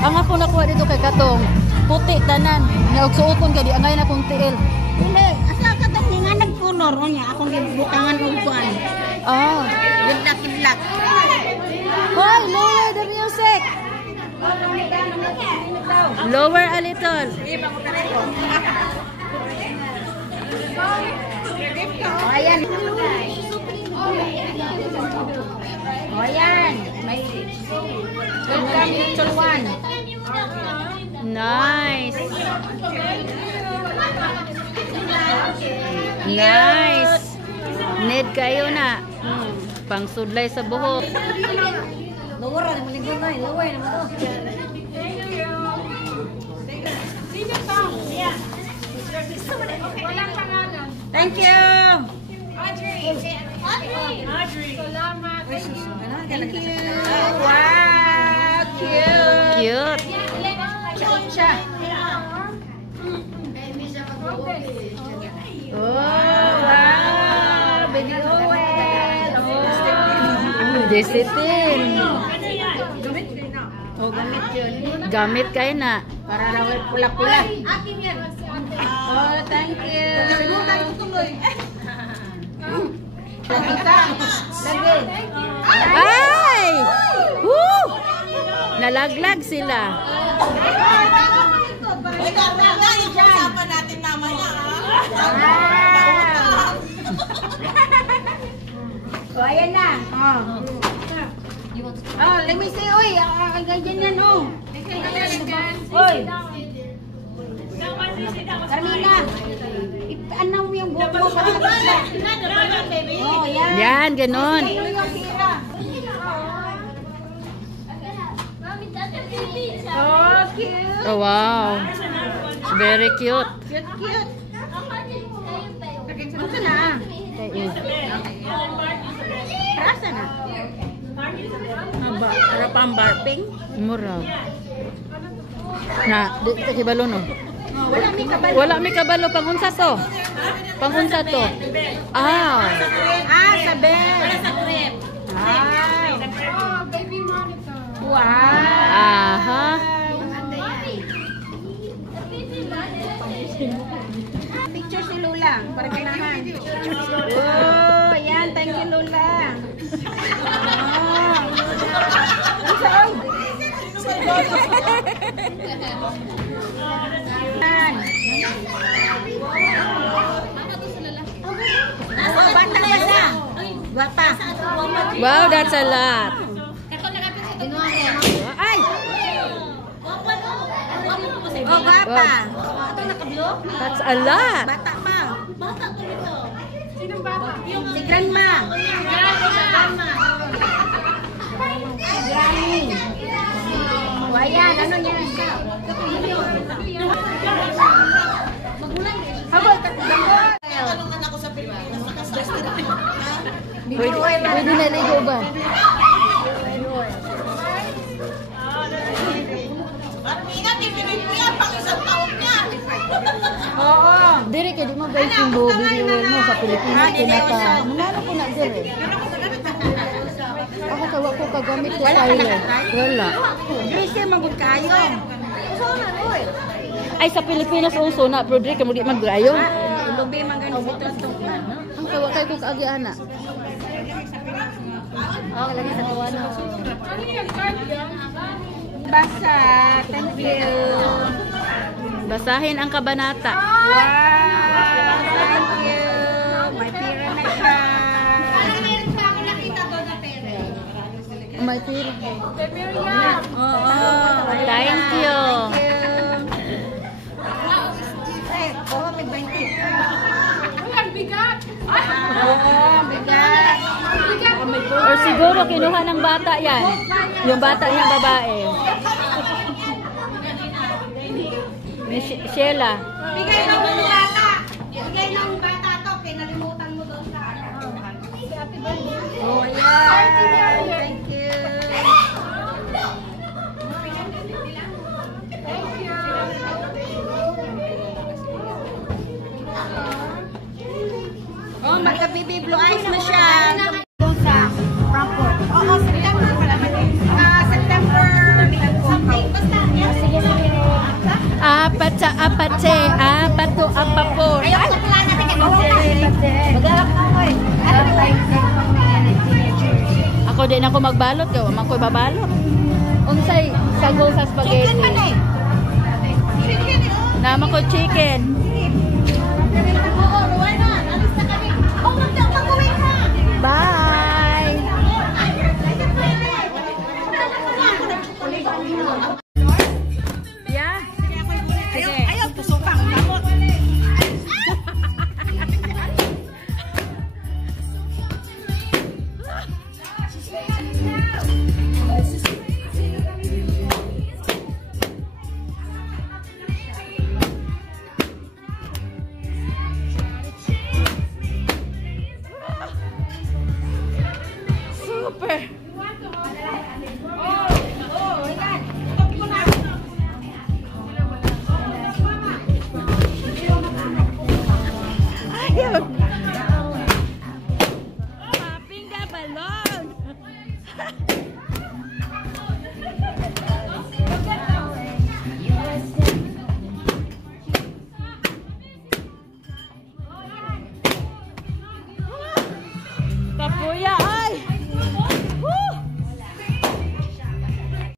Ang ako nakuha dito kay Katong, puti tanan. Naugsuoton ka di angay na kong tiil. Hindi, asa ka tong nga nagpunor niya akong gibutangan og kuan. Ah, Gidlak-gidlak. hoy, lower the music. Lower a little. Oh, ayan. Oh, ayan. May welcome mutual one. Nice. Nice. Need kayo na. Pangsudlay sa buhok. Lower na mo ligon na, lower na mo to. Thank you. Audrey. Salamat. Thank you. Wow, cute. Cute. Siya. Oh, wow. Baby Owen. Oh, Jessitin. Oh, gamit yun. Gamit kayo na. Para raw pula-pula. Oh, thank you. Lagi. Ay! Woo! Nalaglag sila. Usapan natin mamaya, oh, ayan na. Oh, let me see. Uy, ang ganyan yan, oh. Uy. Carmina. Ano mo yung buhok mo? Oh, yan. Yan, ganun. Oh, cute. Oh, wow. Very cute. Cute. Ano na? Rasa na. Para pang barping. Mura. Na, di ka kibalo no? Wala may kabalo. Wala may kabalo. Pangunsa to? Pangunsa to? Ah. Sa bed. Para sa trip. Oh, baby monitor. Wow. Aha. Picture si Lola. Para kailangan. Oh, ayan. Thank you, Lola. Bata ba siya? Bata. Wow, that's a lot. Ay! Oh, bata. That's a lot. Bata pa. Sinong bata? Si Grandma. Granny. O, ayan. Ano niya? Habol, tatagol. Pwede na ligo ba? Oo. Diri kay di mo guys yung baby oil mo sa Pilipinas kinaka. Manalo ko na diri. Ako kawa ko kagamit ko sa ile. Wala. Grace magud kayo. Ay sa Pilipinas uso na pero diri kay mo di magayon. Lubi man ganito to. Ang kawa kay ko kaagi ana. lagi sa kawana. Basa. Thank you. Basahin ang kabanata. Wow. Thank you. May pira na siya. May tira. Oo. Thank you. Oh, may 20. Bigat. Bigat. Or siguro kinuha ng bata yan. Yung bata niya babae. Ni Sheila. Bigay ng bata. Bigay ng bata to. Kinalimutan mo doon sa ano. Oh, yeah. Thank you. Oh, magka-baby blue eyes mo siya. Doon sa Frankfurt. Oo, September pa naman eh. September something. Basta, yan. Sige. Apat sa apate. Apat to apapor. Ayaw ko pala natin kay Bawal ka. Mag-alap na ako eh. Ako din ako magbalot. Gawa man ko'y babalot. Unsay sago sa spaghetti. Chicken man eh. Chicken eh. Nama ko chicken. Oo, Rowena. Alis na kami. Oh, mag-uwi ka. Bye.